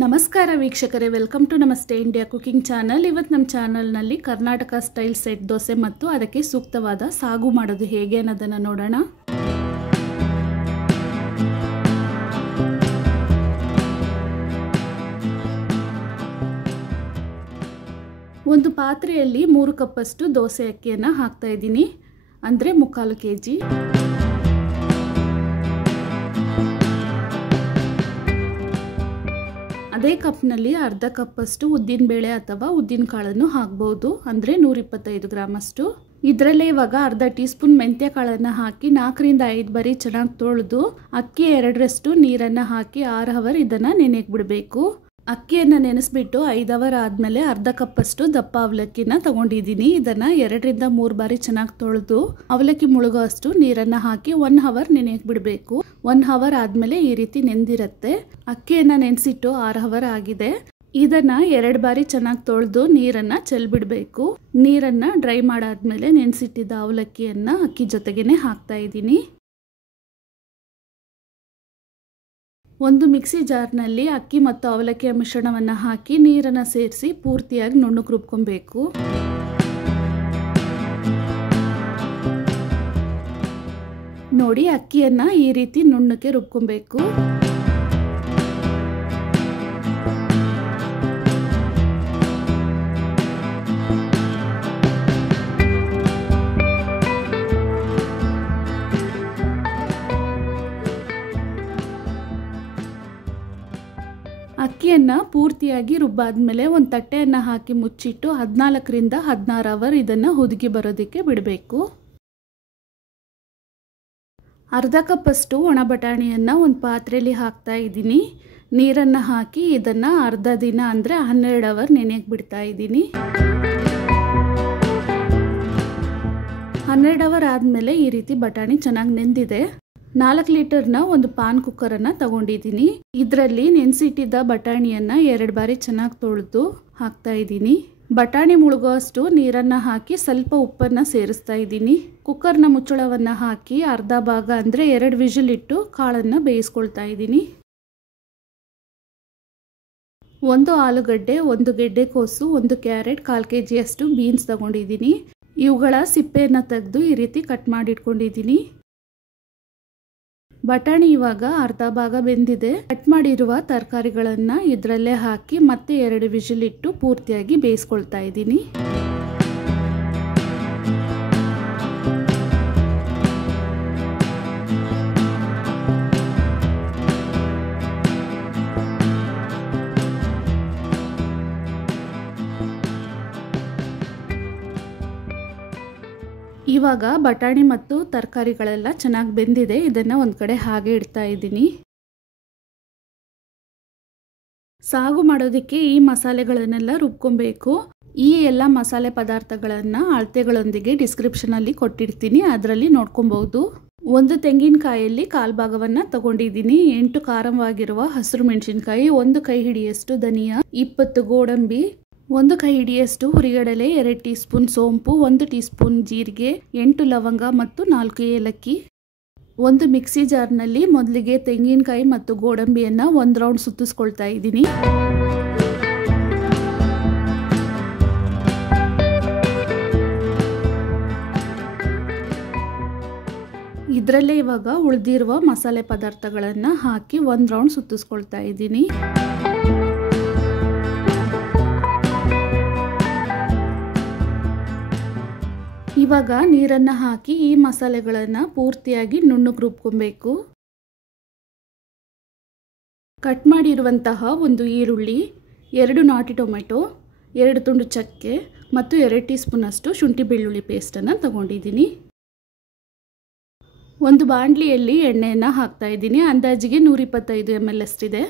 ನಮಸ್ಕಾರ ವೀಕ್ಷಕರೇ, welcome to ನಮಸ್ತೆ ಇಂಡಿಯಾ ಕುಕಿಂಗ್ ಚಾನಲ್. ಇವತ್ತು ನಮ್ಮ ಚಾನಲ್ನಲ್ಲಿ ಕರ್ನಾಟಕ ಸ್ಟೈಲ್ ಸೆಟ್ ದೋಸೆ ಮತ್ತು ಅದಕ್ಕೆ ಸೂಕ್ತವಾದ ಸಾಗು ಮಾಡೋದು ಹೇಗೆ ಅನ್ನೋದನ್ನು ನೋಡೋಣ. ಒಂದು ಪಾತ್ರೆಯಲ್ಲಿ 3 ಕಪ್ಪಷ್ಟು ದೋಸೆ ಅಕ್ಕಿಯನ್ನು ಹಾಕ್ತಾ ಇದ್ದೀನಿ, ಅಂದರೆ 3/4 kg. ಅದೇ ಕಪ್ನಲ್ಲಿ ಅರ್ಧ ಕಪ್ಪಷ್ಟು ಉದ್ದಿನ ಬೇಳೆ ಅಥವಾ ಉದ್ದಿನ ಕಾಳನ್ನು ಹಾಕಬಹುದು, ಅಂದರೆ 125 ಗ್ರಾಮ್ ಅಷ್ಟು. ಇದರಲ್ಲೇ ಇವಾಗ ಅರ್ಧ ಟೀ ಸ್ಪೂನ್ ಮೆಂತ್ಯ ಕಾಳನ್ನು ಹಾಕಿ 4 ರಿಂದ 5 ಬಾರಿ ಚೆನ್ನಾಗಿ ತೊಳೆದು ಅಕ್ಕಿ 2ರಷ್ಟು ನೀರನ್ನು ಹಾಕಿ 6 ಅವರ್ ಇದನ್ನು ನೆನೆಯಕ್ಕೆ ಬಿಡಬೇಕು. ಅಕ್ಕಿಯನ್ನು ನೆನೆಸ್ಬಿಟ್ಟು 5 ಅವರ್ ಆದಮೇಲೆ ಅರ್ಧ ಕಪ್ಪಷ್ಟು ದಪ್ಪ ಅವಲಕ್ಕಿನ ತಗೊಂಡಿದ್ದೀನಿ. ಇದನ್ನು 2 ರಿಂದ 3 ಬಾರಿ ಚೆನ್ನಾಗಿ ತೊಳೆದು ಅವಲಕ್ಕಿ ಮುಳುಗೋ ಅಷ್ಟು ನೀರನ್ನು ಹಾಕಿ 1 ಅವರ್ ನೆನೆಯಕ್ಕೆ ಬಿಡಬೇಕು. 1 ಅವರ್ ಆದಮೇಲೆ ಈ ರೀತಿ ನೆಂದಿರುತ್ತೆ. ಅಕ್ಕಿಯನ್ನು ನೆನೆಸಿಟ್ಟು 6 ಅವರ್ ಆಗಿದೆ. ಇದನ್ನು 2 ಬಾರಿ ಚೆನ್ನಾಗಿ ತೊಳೆದು ನೀರನ್ನು ಚೆಲ್ಬಿಡಬೇಕು. ನೀರನ್ನು ಡ್ರೈ ಮಾಡಾದ್ಮೇಲೆ ನೆನೆಸಿಟ್ಟಿದ್ದ ಅವಲಕ್ಕಿಯನ್ನು ಅಕ್ಕಿ ಜೊತೆಗೇನೆ ಹಾಕ್ತಾ ಇದ್ದೀನಿ. ಒಂದು ಮಿಕ್ಸಿ ಜಾರ್ನಲ್ಲಿ ಅಕ್ಕಿ ಮತ್ತು ಅವಲಕ್ಕಿಯ ಮಿಶ್ರಣವನ್ನು ಹಾಕಿ ನೀರನ್ನು ಸೇರಿಸಿ ಪೂರ್ತಿಯಾಗಿ ನುಣ್ಣಗೆ ರುಬ್ಕೊಬೇಕು. ನೋಡಿ, ಅಕ್ಕಿಯನ್ನು ಈ ರೀತಿ ನುಣ್ಣಗೆ ರುಬ್ಕೊಬೇಕು. ಅಕ್ಕಿಯನ್ನು ಪೂರ್ತಿಯಾಗಿ ರುಬ್ಬಾದ್ಮೇಲೆ ಒಂದು ತಟ್ಟೆಯನ್ನು ಹಾಕಿ ಮುಚ್ಚಿಟ್ಟು 14 ರಿಂದ 16 ಅವರ್ ಇದನ್ನು ಹುದುಗಿ ಬರೋದಕ್ಕೆ ಬಿಡಬೇಕು. ಅರ್ಧ ಕಪ್ಪಷ್ಟು ಒಣ ಬಟಾಣಿಯನ್ನು ಒಂದು ಪಾತ್ರೆಯಲ್ಲಿ ಹಾಕ್ತಾ ಇದ್ದೀನಿ. ನೀರನ್ನು ಹಾಕಿ ಇದನ್ನು ಅರ್ಧ ದಿನ ಅಂದರೆ 12 ಅವರ್ ನೆನೆಯಕ್ಕೆ ಬಿಡ್ತಾ ಇದ್ದೀನಿ. 12 ಅವರ್ ಆದಮೇಲೆ ಈ ರೀತಿ ಬಟಾಣಿ ಚೆನ್ನಾಗಿ ನೆಂದಿದೆ. 4 ಲೀಟರ್ನ ಒಂದು ಪಾನ್ ಕುಕ್ಕರನ್ನು ತಗೊಂಡಿದ್ದೀನಿ. ಇದರಲ್ಲಿ ನೆನೆಸಿಟ್ಟಿದ್ದ ಬಟಾಣಿಯನ್ನು 2 ಬಾರಿ ಚೆನ್ನಾಗಿ ತೊಳೆದು ಹಾಕ್ತಾ ಇದ್ದೀನಿ. ಬಟಾಣಿ ಮುಳುಗೋ ಅಷ್ಟು ನೀರನ್ನು ಹಾಕಿ ಸ್ವಲ್ಪ ಉಪ್ಪನ್ನು ಸೇರಿಸ್ತಾ ಇದ್ದೀನಿ. ಕುಕ್ಕರ್ನ ಮುಚ್ಚಳವನ್ನು ಹಾಕಿ ಅರ್ಧ ಭಾಗ ಅಂದರೆ 2 ವಿಜಿಲ್ ಇಟ್ಟು ಕಾಳನ್ನು ಬೇಯಿಸ್ಕೊಳ್ತಾ ಇದ್ದೀನಿ. 1 ಆಲೂಗಡ್ಡೆ, 1 ಗೆಡ್ಡೆಕೋಸು, 1 ಕ್ಯಾರೆಟ್, 1/4 kg ಅಷ್ಟು ಬೀನ್ಸ್ ತಗೊಂಡಿದ್ದೀನಿ. ಇವುಗಳ ಸಿಪ್ಪೆಯನ್ನು ತೆಗೆದು ಈ ರೀತಿ ಕಟ್ ಮಾಡಿ ಇಟ್ಕೊಂಡಿದ್ದೀನಿ. ಬಟಾಣಿ ಇವಾಗ ಅರ್ಧ ಭಾಗ ಬೆಂದಿದೆ. ಕಟ್ ಮಾಡಿರುವ ತರಕಾರಿಗಳನ್ನು ಇದರಲ್ಲೇ ಹಾಕಿ ಮತ್ತೆ 2 ವಿಜಿಲ್ ಇಟ್ಟು ಪೂರ್ತಿಯಾಗಿ ಬೇಯಿಸ್ಕೊಳ್ತಾ ಇದ್ದೀನಿ. ಇವಾಗ ಬಟಾಣಿ ಮತ್ತು ತರಕಾರಿಗಳೆಲ್ಲ ಚೆನ್ನಾಗಿ ಬೆಂದಿದೆ. ಇದನ್ನು ಒಂದು ಕಡೆ ಹಾಗೆ ಇಡ್ತಾ ಇದ್ದೀನಿ. ಸಾಗು ಮಾಡೋದಕ್ಕೆ ಈ ಮಸಾಲೆಗಳನ್ನೆಲ್ಲ ರುಬ್ಕೊಬೇಕು. ಈ ಎಲ್ಲ ಮಸಾಲೆ ಪದಾರ್ಥಗಳನ್ನು ಅಳತೆಗಳೊಂದಿಗೆ ಡಿಸ್ಕ್ರಿಪ್ಷನಲ್ಲಿ ಕೊಟ್ಟಿರ್ತೀನಿ, ಅದರಲ್ಲಿ ನೋಡ್ಕೊಬಹುದು. 1 ತೆಂಗಿನಕಾಯಲ್ಲಿ 1/4 ಭಾಗವನ್ನು ತಗೊಂಡಿದ್ದೀನಿ. 8 ಖಾರವಾಗಿರುವ ಹಸಿರು ಮೆಣಸಿನಕಾಯಿ, 1 ಕೈ ಹಿಡಿಯಷ್ಟು ಧನಿಯಾ, 20 ಗೋಡಂಬಿ, 1 ಕೈ ಹಿಡಿಯಷ್ಟು ಹುರಿಗಡಲೆ, 2 ಟೀ ಸ್ಪೂನ್ ಸೋಂಪು, 1 ಟೀ ಸ್ಪೂನ್ ಜೀರಿಗೆ, 8 ಲವಂಗ ಮತ್ತು 4 ಏಲಕ್ಕಿ. ಒಂದು ಮಿಕ್ಸಿ ಜಾರ್ನಲ್ಲಿ ಮೊದಲಿಗೆ ತೆಂಗಿನಕಾಯಿ ಮತ್ತು ಗೋಡಂಬಿಯನ್ನು 1 ರೌಂಡ್ ಸುತ್ತಿಸ್ಕೊಳ್ತಾ ಇದ್ದೀನಿ. ಇದರಲ್ಲೇ ಇವಾಗ ಉಳಿದಿರುವ ಮಸಾಲೆ ಪದಾರ್ಥಗಳನ್ನು ಹಾಕಿ 1 ರೌಂಡ್ ಸುತ್ತಿಸ್ಕೊಳ್ತಾ ಇದ್ದೀನಿ. ಇವಾಗ ನೀರನ್ನು ಹಾಕಿ ಈ ಮಸಾಲೆಗಳನ್ನು ಪೂರ್ತಿಯಾಗಿ ನುಣ್ಣಗೆ ರುಬ್ಕೊಬೇಕು. ಕಟ್ ಮಾಡಿರುವಂತಹ 1 ಈರುಳ್ಳಿ, 2 ನಾಟಿ ಟೊಮೆಟೊ, 2 ತುಂಡು ಚಕ್ಕೆ ಮತ್ತು 2 ಟೀ ಸ್ಪೂನ್ ಅಷ್ಟು ಶುಂಠಿ ಬೆಳ್ಳುಳ್ಳಿ ಪೇಸ್ಟನ್ನು ತಗೊಂಡಿದ್ದೀನಿ. ಒಂದು ಬಾಣಲಿಯಲ್ಲಿ ಎಣ್ಣೆಯನ್ನು ಹಾಕ್ತಾ ಇದ್ದೀನಿ. ಅಂದಾಜಿಗೆ 125 ml ಅಷ್ಟಿದೆ.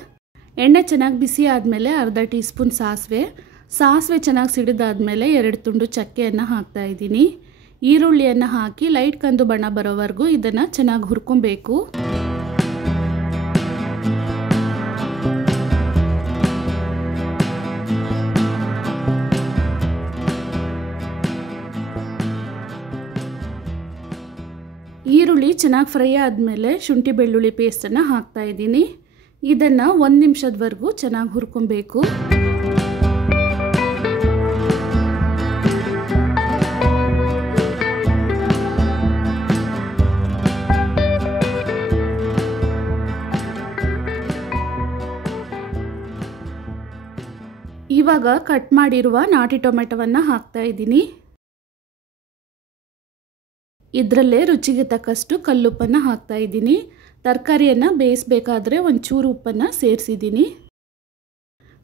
ಎಣ್ಣೆ ಚೆನ್ನಾಗಿ ಬಿಸಿ ಆದಮೇಲೆ ಅರ್ಧ ಟೀ ಸ್ಪೂನ್ ಸಾಸಿವೆ ಚೆನ್ನಾಗಿ ಸಿಡಿದಾದ್ಮೇಲೆ 2 ತುಂಡು ಚಕ್ಕೆಯನ್ನು ಹಾಕ್ತಾ ಇದ್ದೀನಿ. ಈರುಳ್ಳಿಯನ್ನು ಹಾಕಿ ಲೈಟ್ ಕಂದು ಬಣ್ಣ ಬರೋವರೆಗೂ ಇದನ್ನು ಚೆನ್ನಾಗಿ ಹುರ್ಕೊಬೇಕು. ಈರುಳ್ಳಿ ಚೆನ್ನಾಗಿ ಫ್ರೈ ಆದಮೇಲೆ ಶುಂಠಿ ಬೆಳ್ಳುಳ್ಳಿ ಪೇಸ್ಟನ್ನು ಹಾಕ್ತಾ ಇದ್ದೀನಿ. ಇದನ್ನು 1 ನಿಮಿಷದವರೆಗೂ ಚೆನ್ನಾಗಿ ಹುರ್ಕೊಬೇಕು. ಇವಾಗ ಕಟ್ ಮಾಡಿರುವ ನಾಟಿ ಟೊಮೆಟೊವನ್ನು ಹಾಕ್ತಾ ಇದ್ದೀನಿ. ಇದರಲ್ಲೇ ರುಚಿಗೆ ತಕ್ಕಷ್ಟು ಕಲ್ಲುಪ್ಪನ್ನು ಹಾಕ್ತಾ ಇದ್ದೀನಿ. ತರಕಾರಿಯನ್ನು ಬೇಯಿಸಬೇಕಾದ್ರೆ ಒಂಚೂರು ಉಪ್ಪನ್ನು ಸೇರಿಸಿದ್ದೀನಿ.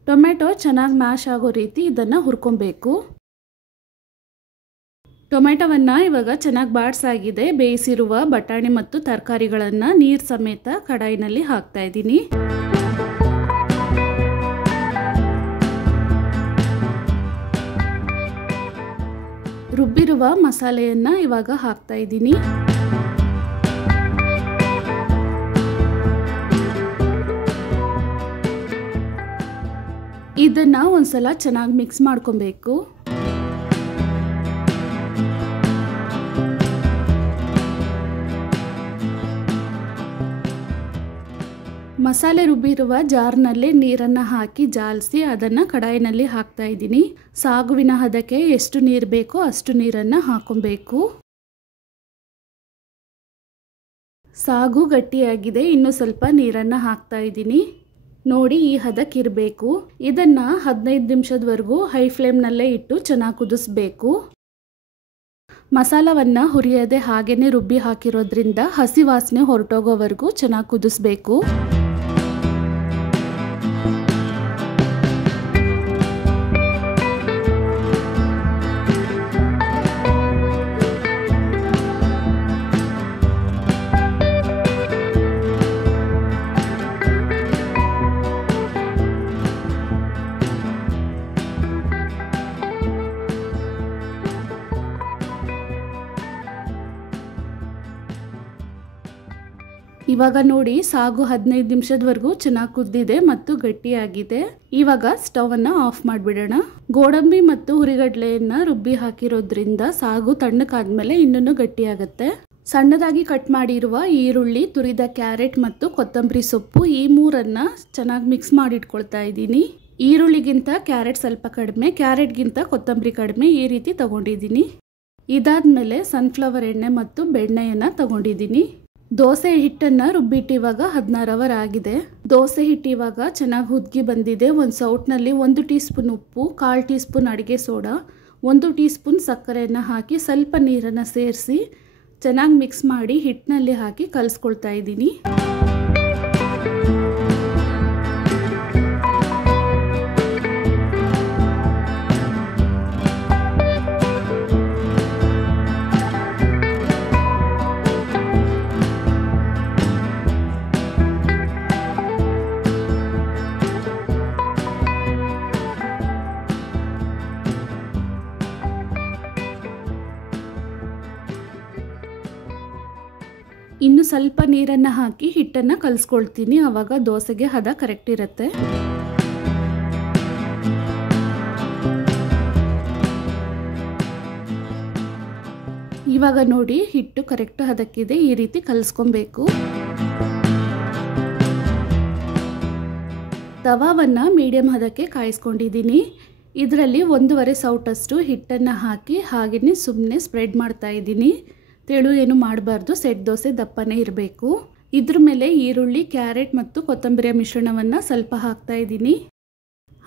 ಟೊಮೆಟೊ ಚೆನ್ನಾಗಿ ಮ್ಯಾಶ್ ಆಗೋ ರೀತಿ ಇದನ್ನು ಹುರ್ಕೊಬೇಕು. ಟೊಮೆಟೊವನ್ನು ಇವಾಗ ಚೆನ್ನಾಗಿ ಬಾಡಿಸಾಗಿದೆ. ಬೇಯಿಸಿರುವ ಬಟಾಣಿ ಮತ್ತು ತರಕಾರಿಗಳನ್ನು ನೀರು ಸಮೇತ ಕಡಾಯಿನಲ್ಲಿ ಹಾಕ್ತಾ ಇದ್ದೀನಿ. ರುಬ್ಬಿರುವ ಮಸಾಲೆಯನ್ನು ಇವಾಗ ಹಾಕ್ತಾ ಇದ್ದೀನಿ. ಇದನ್ನು ಒಂದ್ಸಲ ಚೆನ್ನಾಗಿ ಮಿಕ್ಸ್ ಮಾಡ್ಕೊಬೇಕು. ಮಸಾಲೆ ರುಬ್ಬಿರುವ ಜಾರ್ನಲ್ಲಿ ನೀರನ್ನು ಹಾಕಿ ಜಾಲಿಸಿ ಅದನ್ನು ಕಡಾಯಿನಲ್ಲಿ ಹಾಕ್ತಾ ಇದ್ದೀನಿ. ಸಾಗುವಿನ ಹದಕ್ಕೆ ಎಷ್ಟು ನೀರು ಬೇಕೋ ಅಷ್ಟು ನೀರನ್ನು ಹಾಕೊಬೇಕು. ಸಾಗು ಗಟ್ಟಿಯಾಗಿದೆ. ಇನ್ನೂ ಸ್ವಲ್ಪ ನೀರನ್ನು ಹಾಕ್ತಾ ಇದ್ದೀನಿ. ನೋಡಿ ಈ ಹದಕ್ಕಿರಬೇಕು. ಇದನ್ನು 15 ನಿಮಿಷದವರೆಗೂ ಹೈ ಫ್ಲೇಮ್ನಲ್ಲೇ ಇಟ್ಟು ಚೆನ್ನಾಗಿ ಕುದಿಸ್ಬೇಕು. ಮಸಾಲವನ್ನು ಹುರಿಯದೆ ಹಾಗೇನೆ ರುಬ್ಬಿ ಹಾಕಿರೋದ್ರಿಂದ ಹಸಿ ವಾಸನೆ ಹೊರಟೋಗೋವರೆಗೂ ಚೆನ್ನಾಗಿ ಕುದಿಸ್ಬೇಕು. ಇವಾಗ ನೋಡಿ ಸಾಗು 15 ನಿಮಿಷದವರೆಗೂ ಚೆನ್ನಾಗಿ ಕುದ್ದಿದೆ ಮತ್ತು ಗಟ್ಟಿಯಾಗಿದೆ. ಇವಾಗ ಸ್ಟವನ್ನು ಆಫ್ ಮಾಡಿಬಿಡೋಣ. ಗೋಡಂಬಿ ಮತ್ತು ಹುರಿಗಡಲೆಯನ್ನು ರುಬ್ಬಿ ಹಾಕಿರೋದ್ರಿಂದ ಸಾಗು ತಣ್ಣಕ್ಕಾದ್ಮೇಲೆ ಇನ್ನೂ ಗಟ್ಟಿಯಾಗುತ್ತೆ. ಸಣ್ಣದಾಗಿ ಕಟ್ ಮಾಡಿರುವ ಈರುಳ್ಳಿ, ತುರಿದ ಕ್ಯಾರೆಟ್ ಮತ್ತು ಕೊತ್ತಂಬರಿ ಸೊಪ್ಪು ಈ ಮೂರನ್ನು ಚೆನ್ನಾಗಿ ಮಿಕ್ಸ್ ಮಾಡಿಟ್ಕೊಳ್ತಾ ಇದ್ದೀನಿ. ಈರುಳ್ಳಿಗಿಂತ ಕ್ಯಾರೆಟ್ ಸ್ವಲ್ಪ ಕಡಿಮೆ, ಕ್ಯಾರೆಟ್ಗಿಂತ ಕೊತ್ತಂಬರಿ ಕಡಿಮೆ ಈ ರೀತಿ ತಗೊಂಡಿದ್ದೀನಿ. ಇದಾದ್ಮೇಲೆ ಸನ್ಫ್ಲವರ್ ಎಣ್ಣೆ ಮತ್ತು ಬೆಣ್ಣೆಯನ್ನು ತಗೊಂಡಿದ್ದೀನಿ. ದೋಸೆ ಹಿಟ್ಟನ್ನು ರುಬ್ಬಿಟ್ಟಿವಾಗ 16 ಅವರ್ ಆಗಿದೆ. ದೋಸೆ ಹಿಟ್ಟು ಇವಾಗ ಚೆನ್ನಾಗಿ ಹುದುಗಿ ಬಂದಿದೆ. ಒಂದು ಸೌಟ್ನಲ್ಲಿ 1 ಟೀ ಸ್ಪೂನ್ ಉಪ್ಪು, 1/4 ಟೀ ಸ್ಪೂನ್ ಅಡುಗೆ ಸೋಡಾ, 1 ಟೀ ಸ್ಪೂನ್ ಸಕ್ಕರೆಯನ್ನು ಹಾಕಿ ಸ್ವಲ್ಪ ನೀರನ್ನು ಸೇರಿಸಿ ಚೆನ್ನಾಗಿ ಮಿಕ್ಸ್ ಮಾಡಿ ಹಿಟ್ಟಿನಲ್ಲಿ ಹಾಕಿ ಕಲಿಸ್ಕೊಳ್ತಾ ಇದ್ದೀನಿ. ಇನ್ನು ಸ್ವಲ್ಪ ನೀರನ್ನು ಹಾಕಿ ಹಿಟ್ಟನ್ನು ಕಲಿಸ್ಕೊಳ್ತೀನಿ. ಆವಾಗ ದೋಸೆಗೆ ಹದ ಕರೆಕ್ಟ್ ಇರುತ್ತೆ. ಇವಾಗ ನೋಡಿ ಹಿಟ್ಟು ಕರೆಕ್ಟ್ ಹದಕ್ಕಿದೆ. ಈ ರೀತಿ ಕಲಿಸ್ಕೊಬೇಕು. ತವಾವನ್ನು ಮೀಡಿಯಂ ಹದಕ್ಕೆ ಕಾಯಿಸ್ಕೊಂಡಿದ್ದೀನಿ. ಇದರಲ್ಲಿ 1.5 ಸೌಟಷ್ಟು ಹಿಟ್ಟನ್ನು ಹಾಕಿ ಹಾಗೆಯೇ ಸುಮ್ಮನೆ ಸ್ಪ್ರೆಡ್ ಮಾಡ್ತಾ ಇದ್ದೀನಿ. ತೆಳು ಏನು ಮಾಡಬಾರ್ದು, ಸೆಟ್ ದೋಸೆ ದಪ್ಪನೇ ಇರಬೇಕು. ಇದ್ರ ಮೇಲೆ ಈರುಳ್ಳಿ, ಕ್ಯಾರೆಟ್ ಮತ್ತು ಕೊತ್ತಂಬರಿಯ ಮಿಶ್ರಣವನ್ನು ಸ್ವಲ್ಪ ಹಾಕ್ತಾ ಇದ್ದೀನಿ.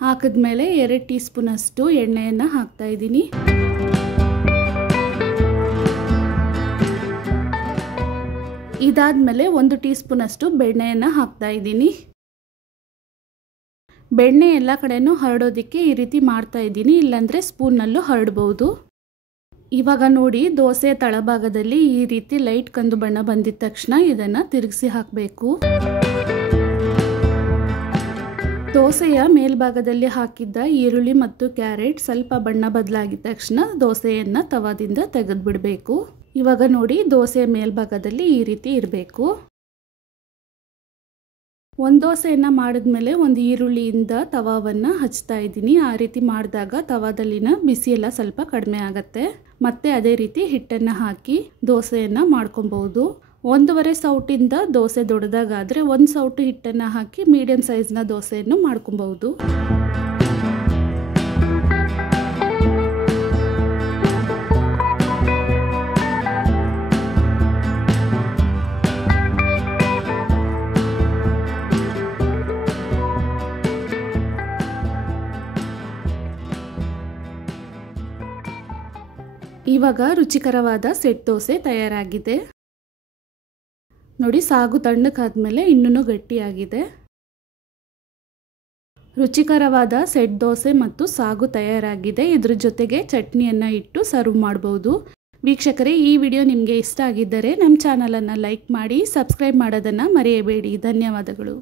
ಹಾಕಿದ್ಮೇಲೆ 2 ಟೀ ಸ್ಪೂನಷ್ಟು ಎಣ್ಣೆಯನ್ನು ಹಾಕ್ತಾ ಇದ್ದೀನಿ. ಇದಾದ್ಮೇಲೆ 1 ಟೀ ಸ್ಪೂನಷ್ಟು ಬೆಣ್ಣೆಯನ್ನು ಹಾಕ್ತಾ ಇದ್ದೀನಿ. ಬೆಣ್ಣೆ ಎಲ್ಲ ಕಡೆನೂ ಹರಡೋದಕ್ಕೆ ಈ ರೀತಿ ಮಾಡ್ತಾ ಇದ್ದೀನಿ, ಇಲ್ಲಾಂದರೆ ಸ್ಪೂನ್ನಲ್ಲೂ ಹರಡ್ಬೋದು. ಇವಾಗ ನೋಡಿ ದೋಸೆ ತಳಭಾಗದಲ್ಲಿ ಈ ರೀತಿ ಲೈಟ್ ಕಂದು ಬಣ್ಣ ಬಂದಿದ ತಕ್ಷಣ ಇದನ್ನು ತಿರುಗಿಸಿ ಹಾಕಬೇಕು. ದೋಸೆಯ ಮೇಲ್ಭಾಗದಲ್ಲಿ ಹಾಕಿದ್ದ ಈರುಳ್ಳಿ ಮತ್ತು ಕ್ಯಾರೆಟ್ ಸ್ವಲ್ಪ ಬಣ್ಣ ಬದಲಾಗಿದ ತಕ್ಷಣ ದೋಸೆಯನ್ನು ತವಾದಿಂದ ತೆಗೆದುಬಿಡಬೇಕು. ಇವಾಗ ನೋಡಿ ದೋಸೆಯ ಮೇಲ್ಭಾಗದಲ್ಲಿ ಈ ರೀತಿ ಇರಬೇಕು. ಒಂದು ದೋಸೆಯನ್ನು ಮಾಡಿದ್ಮೇಲೆ ಒಂದು ಈರುಳ್ಳಿಯಿಂದ ತವಾವನ್ನು ಹಚ್ತಾ ಇದ್ದೀನಿ. ಆ ರೀತಿ ಮಾಡಿದಾಗ ತವಾದಲ್ಲಿನ ಬಿಸಿ ಎಲ್ಲ ಸ್ವಲ್ಪ ಕಡಿಮೆ ಆಗುತ್ತೆ. ಮತ್ತೆ ಅದೇ ರೀತಿ ಹಿಟ್ಟನ್ನು ಹಾಕಿ ದೋಸೆಯನ್ನು ಮಾಡ್ಕೊಬಹುದು. 1.5 ಸೌಟಿಂದ ದೋಸೆ ದೊಡ್ಡದಾಗಾದರೆ 1 ಸೌಟು ಹಿಟ್ಟನ್ನು ಹಾಕಿ ಮೀಡಿಯಂ ಸೈಜ್ನ ದೋಸೆಯನ್ನು ಮಾಡ್ಕೊಬಹುದು. ಇವಾಗ ರುಚಿಕರವಾದ ಸೆಟ್ ದೋಸೆ ತಯಾರಾಗಿದೆ. ನೋಡಿ, ಸಾಗು ತಣ್ಣಗಾದ್ಮೇಲೆ ಇನ್ನೂ ಗಟ್ಟಿಯಾಗಿದೆ. ರುಚಿಕರವಾದ ಸೆಟ್ ದೋಸೆ ಮತ್ತು ಸಾಗು ತಯಾರಾಗಿದೆ. ಇದ್ರ ಜೊತೆಗೆ ಚಟ್ನಿಯನ್ನು ಇಟ್ಟು ಸರ್ವ್ ಮಾಡಬಹುದು. ವೀಕ್ಷಕರೇ, ಈ ವಿಡಿಯೋ ನಿಮಗೆ ಇಷ್ಟ ಆಗಿದ್ದರೆ ನಮ್ಮ ಚಾನಲನ್ನು ಲೈಕ್ ಮಾಡಿ, ಸಬ್ಸ್ಕ್ರೈಬ್ ಮಾಡೋದನ್ನು ಮರೆಯಬೇಡಿ. ಧನ್ಯವಾದಗಳು.